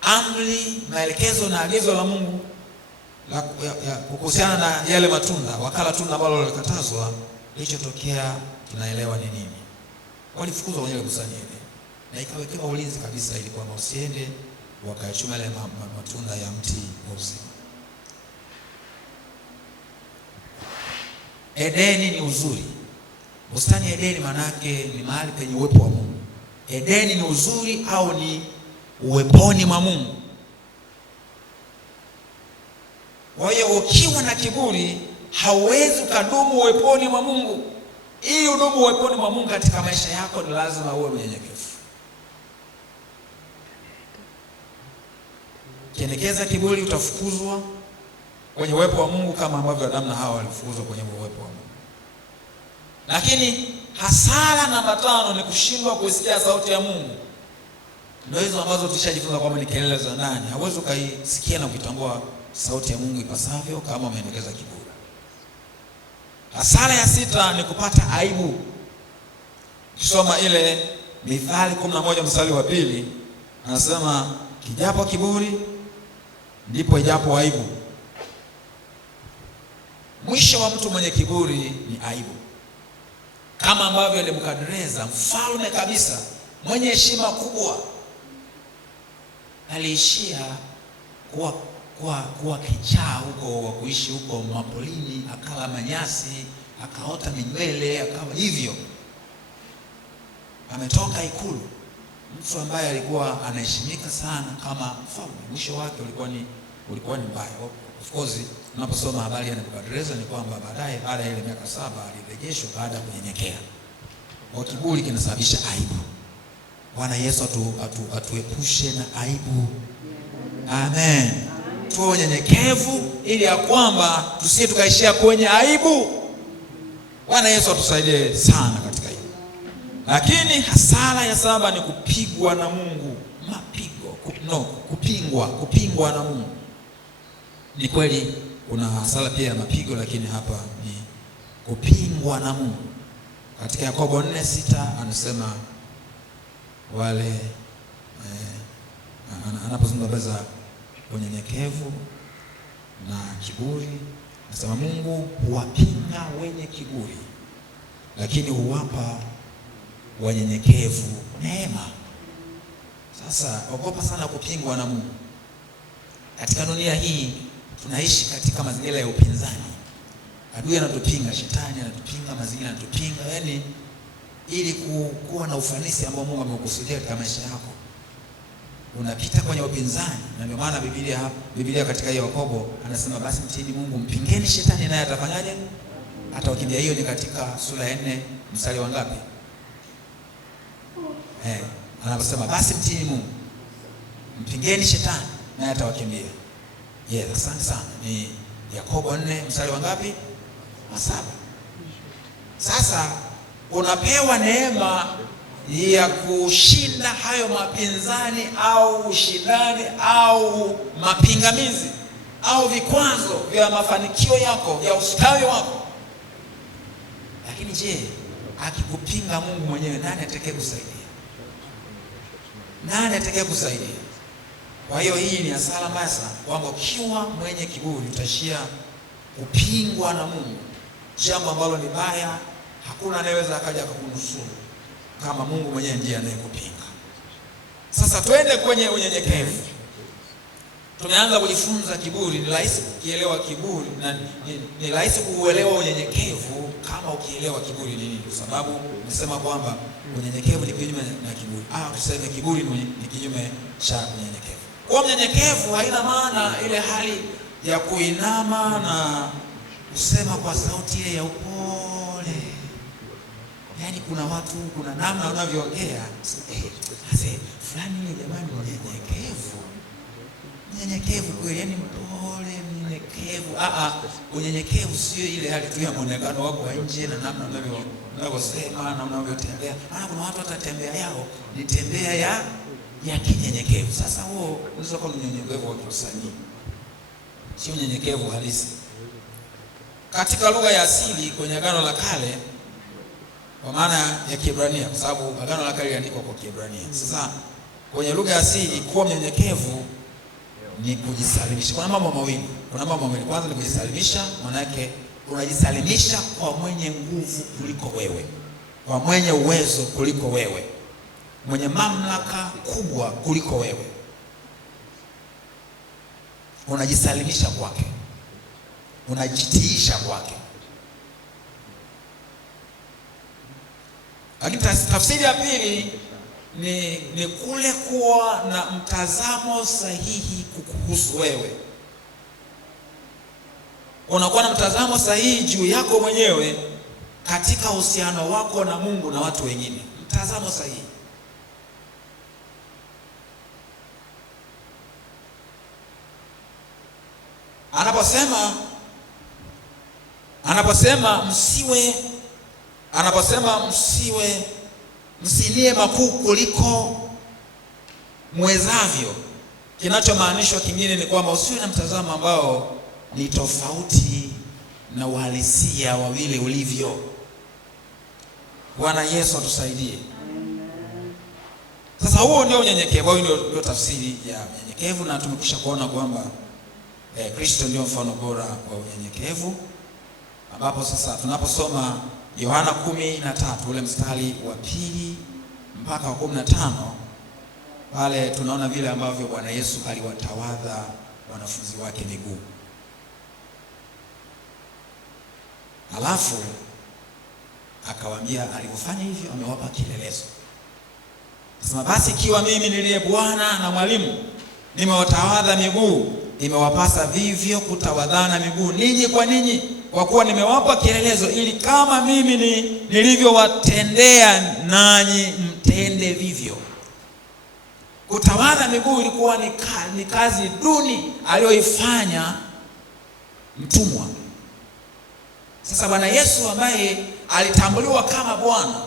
amri, maelekezo na agizo la Mungu kuhusiana na yale matunda, wakala tunda ambalo lilikatazwa, kilichotokea tunaelewa ni nini. Walifukuzwa kwenye bustani ile na ikawekewa ulinzi kabisa ili kwamba usiende wakachuma yale matunda ya mti wa uzima. Edeni ni uzuri. Bustani ya Edeni manake ni mahali penye uwepo wa Mungu. Edeni ni uzuri au ni uweponi mwa Mungu. Kwa hiyo ukiwa na kiburi hauwezi kudumu uweponi mwa Mungu. Ili udumu uweponi mwa Mungu katika maisha yako ni lazima uwe mnyenyekevu. Kiendekeza kiburi utafukuzwa kwenye uwepo wa Mungu kama ambavyo Adamu na Hawa walifukuzwa kwenye uwepo wa Mungu. Lakini hasara namba 5 ni kushindwa kusikia sauti ya Mungu. Ndio hizo ambazo tulishajifunza kwamba ni kelele za ndani. Hauwezi ukaisikia na kutambua sauti ya Mungu ipasavyo kama umeendekeza kiburi. Hasara ya 6 ni kupata aibu. Kisoma ile Mithali 11 mstari wa 2, anasema kijapo kiburi ndipo ijapo aibu. Mwisho wa mtu mwenye kiburi ni aibu. Kama ambavyo Nebukadreza, mfalme kabisa mwenye heshima kubwa, aliishia kuwa kichaa huko, wa kuishi huko mapolini, akala manyasi, akaota minywele, akawa hivyo. Ametoka ikulu, mtu ambaye alikuwa anaheshimika sana kama mfalme, mwisho wake ulikuwa ni mbaya. Of course tunaposoma habari ya Nebukadreza ni kwamba baadaye, baada ya ile miaka 7, alirejeshwa baada ya kunyenyekea. Kwa kiburi kinasababisha aibu. Bwana Yesu atuepushe na aibu. Amen. Tuwe unyenyekevu ili ya kwamba tusije tukaishia kwenye aibu. Bwana Yesu atusaidie sana katika hilo. Lakini hasara ya 7 ni kupigwa na Mungu. Kupingwa na Mungu. Ni kweli kuna hasara pia ya mapigo, lakini hapa ni kupingwa na Mungu. Katika Yakobo 4:6 anasema wale anapozungumza za unyenyekevu na kiburi, anasema Mungu huwapinga wenye kiburi, lakini huwapa wanyenyekevu neema. Sasa ogopa sana kupingwa na Mungu. Katika dunia hii tunaishi katika mazingira ya upinzani. Adui anatupinga, shetani anatupinga, mazingira anatupinga, yaani ili kuwa na ufanisi ambao Mungu amekusudia katika maisha yako, unapita kwenye upinzani. Na ndio maana Biblia katika Yakobo anasema basi mtiini Mungu, mpingeni shetani naye atafanyaje? Atawakimbia. Hiyo ni katika sura ya 4 mstari wa ngapi? Anaposema basi mtiini Mungu, mpingeni shetani naye atawakimbia. Yes, asante sana. Ni Yakobo 4 mstari wa ngapi? Wa 7. Sasa unapewa neema ya kushinda hayo mapinzani au ushindani au mapingamizi au vikwazo vya mafanikio yako, vya ustawi wako. Lakini je, akikupinga Mungu mwenyewe, nani atakaye kusaidia? Nani atakaye kusaidia? Kwa hiyo hii ni hasara mbaya sana, kwamba ukiwa mwenye kiburi utashia kupingwa na Mungu, jambo ambalo ni baya. Hakuna anayeweza akaja kukunusuru kama Mungu mwenyewe ndiye anayekupinga. Sasa twende kwenye unyenyekevu. Tumeanza kujifunza kiburi. Ni rahisi kukielewa kiburi na ni rahisi kuuelewa unyenyekevu kama ukielewa kiburi ni nini, kwa sababu nimesema kwamba unyenyekevu ni kinyume na kiburi. Tuseme kiburi ni kinyume cha unyenyekevu. Kwa unyenyekevu haina maana ile hali ya kuinama na kusema kwa sauti ile ya upole. Yaani kuna watu, kuna namna wanavyoongea, fulani ile jamani unyenyekevu. Unyenyekevu kweli, yani mpole, mnyenyekevu. Unyenyekevu sio ile hali tu ya muonekano wako wa nje na namna unavyosema, namna unavyotembea. Maana kuna watu watatembea yao ni tembea ya kinyenyekevu. Sasa huo unaweza kuwa unyenyekevu wa kisanii, sio unyenyekevu halisi. Katika lugha ya asili kwenye Agano la Kale, kwa maana ya Kiebrania, kwa sababu Agano la Kale liliandikwa kwa Kiebrania. Sasa kwenye lugha ya asili kuwa mnyenyekevu ni kujisalimisha. Kuna mambo mawili. Kwanza ni kujisalimisha, maana yake unajisalimisha kwa mwenye nguvu kuliko wewe, kwa mwenye uwezo kuliko wewe, mwenye mamlaka kubwa kuliko wewe. Unajisalimisha kwake, unajitiisha kwake. Lakini tafsiri ya pili ni kule kuwa na mtazamo sahihi kukuhusu wewe. Unakuwa na mtazamo sahihi juu yako mwenyewe katika uhusiano wako na Mungu na watu wengine. Mtazamo sahihi. Anaposema msinie makuu kuliko mwezavyo, kinachomaanishwa kingine ni kwamba usiwe na mtazamo ambao ni tofauti na uhalisia wa vile ulivyo. Bwana Yesu atusaidie. Sasa huo ndio unyenyekevu, huo ndio tafsiri ya unyenyekevu, na tumekwisha kuona kwamba Kristo ndio mfano bora wa unyenyekevu, ambapo sasa tunaposoma Yohana 13 ule mstari wa 2 mpaka wa 15, pale tunaona vile ambavyo Bwana Yesu aliwatawadha wanafunzi wake miguu. Alafu akawaambia alivyofanya hivyo amewapa kielelezo. Sema basi ikiwa mimi niliye Bwana na mwalimu nimewatawadha miguu, imewapasa vivyo kutawadhana miguu ninyi kwa ninyi, kwa kuwa nimewapa kielelezo, ili kama mimi nilivyowatendea nanyi mtende vivyo. Kutawadha miguu ilikuwa ni kazi duni aliyoifanya mtumwa. Sasa Bwana Yesu ambaye alitambuliwa kama Bwana,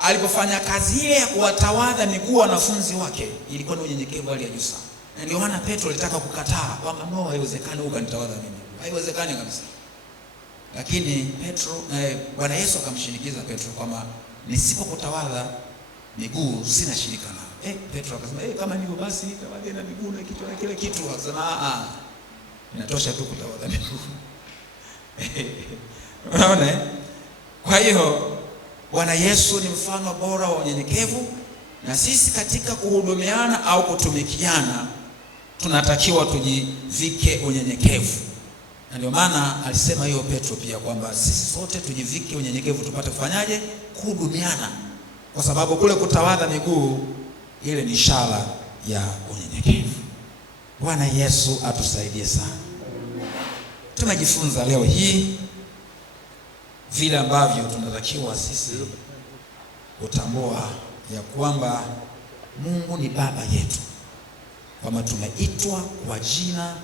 alipofanya kazi ile ya kuwatawadha miguu wanafunzi wake, ilikuwa ni unyenyekevu hali ya juu sana. Na ndio maana Petro alitaka kukataa kwamba no, haiwezekani ukanitawadha mimi. Haiwezekani kabisa. Lakini Bwana Yesu akamshinikiza Petro kwamba nisipokutawadha miguu sina shirika nao. Petro akasema kama ndivyo basi tawadha na miguu na kichwa na kile kitu. Akasema inatosha tu kutawadha miguu. Unaona? Kwa hiyo Bwana Yesu ni mfano bora wa unyenyekevu, na sisi katika kuhudumiana au kutumikiana tunatakiwa tujivike unyenyekevu. Na ndio maana alisema hiyo Petro pia kwamba sisi sote tujivike unyenyekevu tupate kufanyaje? Kuhudumiana. Kwa sababu kule kutawadha miguu ile ni ishara ya unyenyekevu. Bwana Yesu atusaidie sana. Tumejifunza leo hii vile ambavyo tunatakiwa sisi kutambua ya kwamba Mungu ni baba yetu, kwamba tumeitwa kwa jina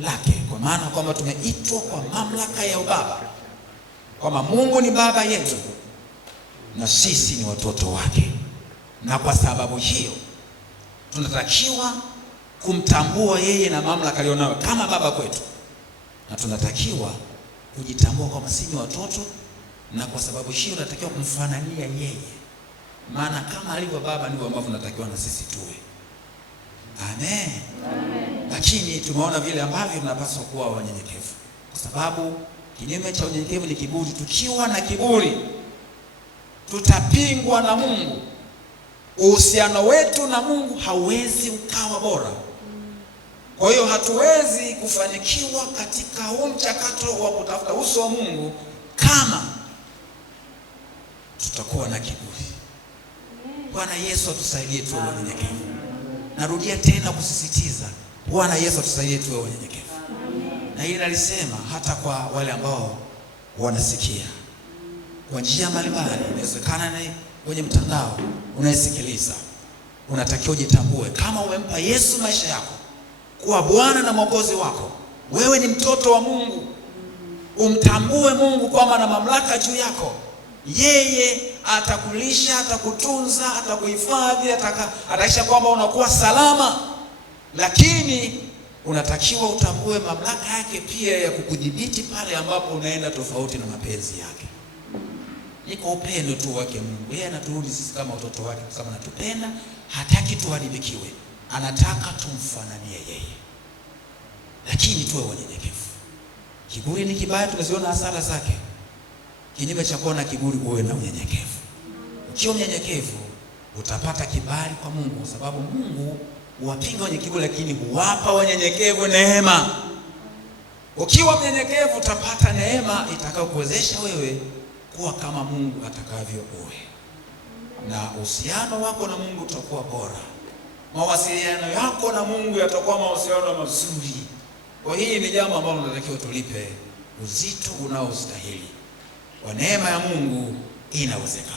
lake, kwa maana kwamba tumeitwa kwa mamlaka ya ubaba, kwamba Mungu ni baba yetu na sisi ni watoto wake. Na kwa sababu hiyo tunatakiwa kumtambua yeye na mamlaka aliyonayo kama baba kwetu, na tunatakiwa kujitambua kwamba sisi ni watoto na kwa sababu hiyo unatakiwa kumfanania yeye, maana kama alivyo Baba ndivyo ambavyo tunatakiwa na sisi tuwe. Amen. Lakini tumeona vile ambavyo tunapaswa kuwa wanyenyekevu, kwa sababu kinyume cha unyenyekevu ni kiburi. Tukiwa na kiburi tutapingwa na Mungu. Uhusiano wetu na Mungu hauwezi ukawa bora. Kwa hiyo hatuwezi kufanikiwa katika huu mchakato wa kutafuta uso wa Mungu kama tutakuwa na kiburi. Bwana Yesu atusaidie tuwe wanyenyekevu. Narudia tena kusisitiza, Bwana Yesu atusaidie tuwe wanyenyekevu. Na hili alisema hata kwa wale ambao wanasikia kwa njia mbalimbali. Inawezekana ni kwenye mtandao unaisikiliza, unatakiwa ujitambue kama umempa Yesu maisha yako kuwa Bwana na Mwokozi wako. Wewe ni mtoto wa Mungu. Umtambue Mungu kwamba ana mamlaka juu yako. Yeye atakulisha, atakutunza, atakuhifadhi, atahakikisha kwamba unakuwa salama. Lakini unatakiwa utambue mamlaka yake pia ya kukudhibiti pale ambapo unaenda tofauti na mapenzi yake. Ni kwa upendo tu wake Mungu. Yeye anaturudi sisi kama watoto wake kwa sababu anatupenda, hataki tuharibikiwe. Anataka tumfananie yeye. Lakini tuwe wanyenyekevu. Kiburi ni kibaya, tumeziona hasara zake. Kinyume cha kuwa na kiburi, uwe na unyenyekevu. Ukiwa mnyenyekevu utapata kibali kwa Mungu, kwa sababu Mungu huwapinga wenye kiburi lakini huwapa wanyenyekevu neema. Ukiwa mnyenyekevu utapata neema itakayokuwezesha wewe kuwa kama Mungu atakavyo uwe. Na uhusiano wako na Mungu utakuwa bora. Mawasiliano yako na Mungu yatakuwa mawasiliano mazuri. Kwa hii ni jambo ambalo tunatakiwa tulipe uzito unaostahili. Kwa neema ya Mungu inawezekana.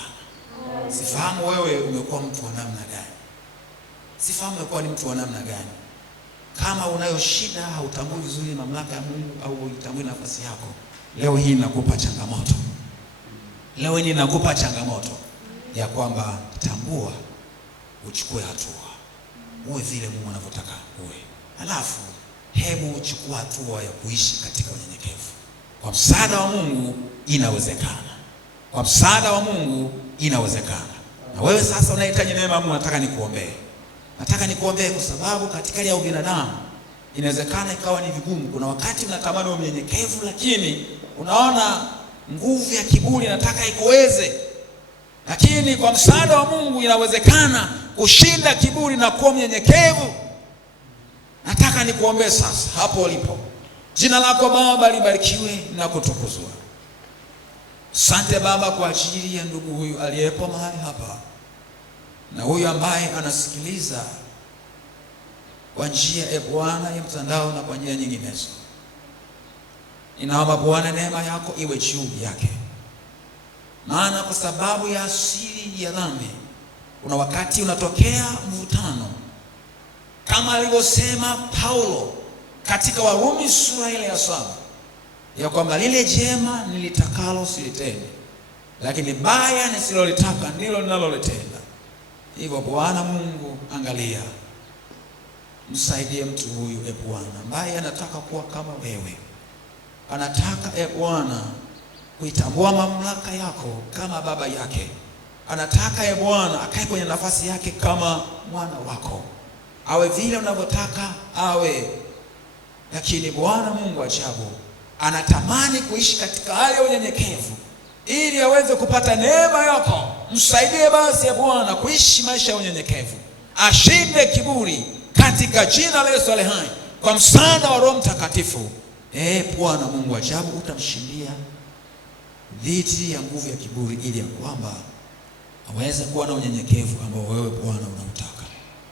Sifahamu wewe umekuwa mtu wa namna gani? Sifahamu umekuwa ni mtu wa namna gani? Kama unayo shida, hautambui vizuri mamlaka ya Mungu au hutambui nafasi yako, leo hii nakupa changamoto. Leo hii nakupa changamoto ya kwamba tambua, uchukue hatua. Uwe vile Mungu anavyotaka uwe. Alafu hebu chukua hatua ya kuishi katika unyenyekevu. Kwa msaada wa Mungu inawezekana. Kwa msaada wa Mungu inawezekana. Na wewe sasa unahitaji neema ya Mungu, nataka nikuombee. Nataka nikuombee kwa sababu katika hali ya ubinadamu inawezekana ikawa ni vigumu. Kuna wakati unatamani uwe mnyenyekevu lakini unaona nguvu ya kiburi nataka ikuweze. Lakini kwa msaada wa Mungu inawezekana kushinda kiburi na kuwa mnyenyekevu. Nataka nikuombee sasa hapo ulipo. Jina lako Baba libarikiwe na kutukuzwa. Asante Baba kwa ajili ya ndugu huyu aliyepo mahali hapa, na huyu ambaye anasikiliza kwa njia ya Bwana ya mtandao na kwa njia nyinginezo. Ninaomba Bwana neema yako iwe juu yake. Maana kwa sababu ya asili ya dhambi kuna wakati unatokea mvutano, kama alivyosema Paulo katika Warumi sura ile ya 7, ya kwamba lile jema nilitakalo silitende, lakini baya nisilolitaka ndilo ninalolitenda. Hivyo Bwana Mungu, angalia, msaidie mtu huyu Bwana ambaye anataka kuwa kama wewe. Anataka Bwana kuitambua mamlaka yako kama baba yake. Anataka Bwana akae kwenye nafasi yake kama mwana wako, awe vile unavyotaka awe. Lakini Bwana Mungu ajabu, anatamani kuishi katika hali ya unyenyekevu ili aweze kupata neema yako. Msaidie basi Bwana kuishi maisha ya unyenyekevu, ashinde kiburi katika jina la Yesu aliye hai, kwa msaada wa Roho Mtakatifu. Bwana Mungu ajabu, utamshindia dhidi ya nguvu ya kiburi ili ya kwamba aweze kuwa na unyenyekevu ambao wewe Bwana unautaka.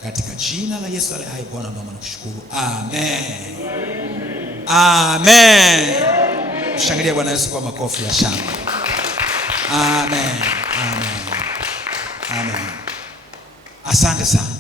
Katika jina la Yesu aliye hai Bwana naomba na kushukuru. Amen. Amen. Shangilia Bwana Yesu kwa makofi ya shangwe. Amen. Amen. Amen. Asante sana.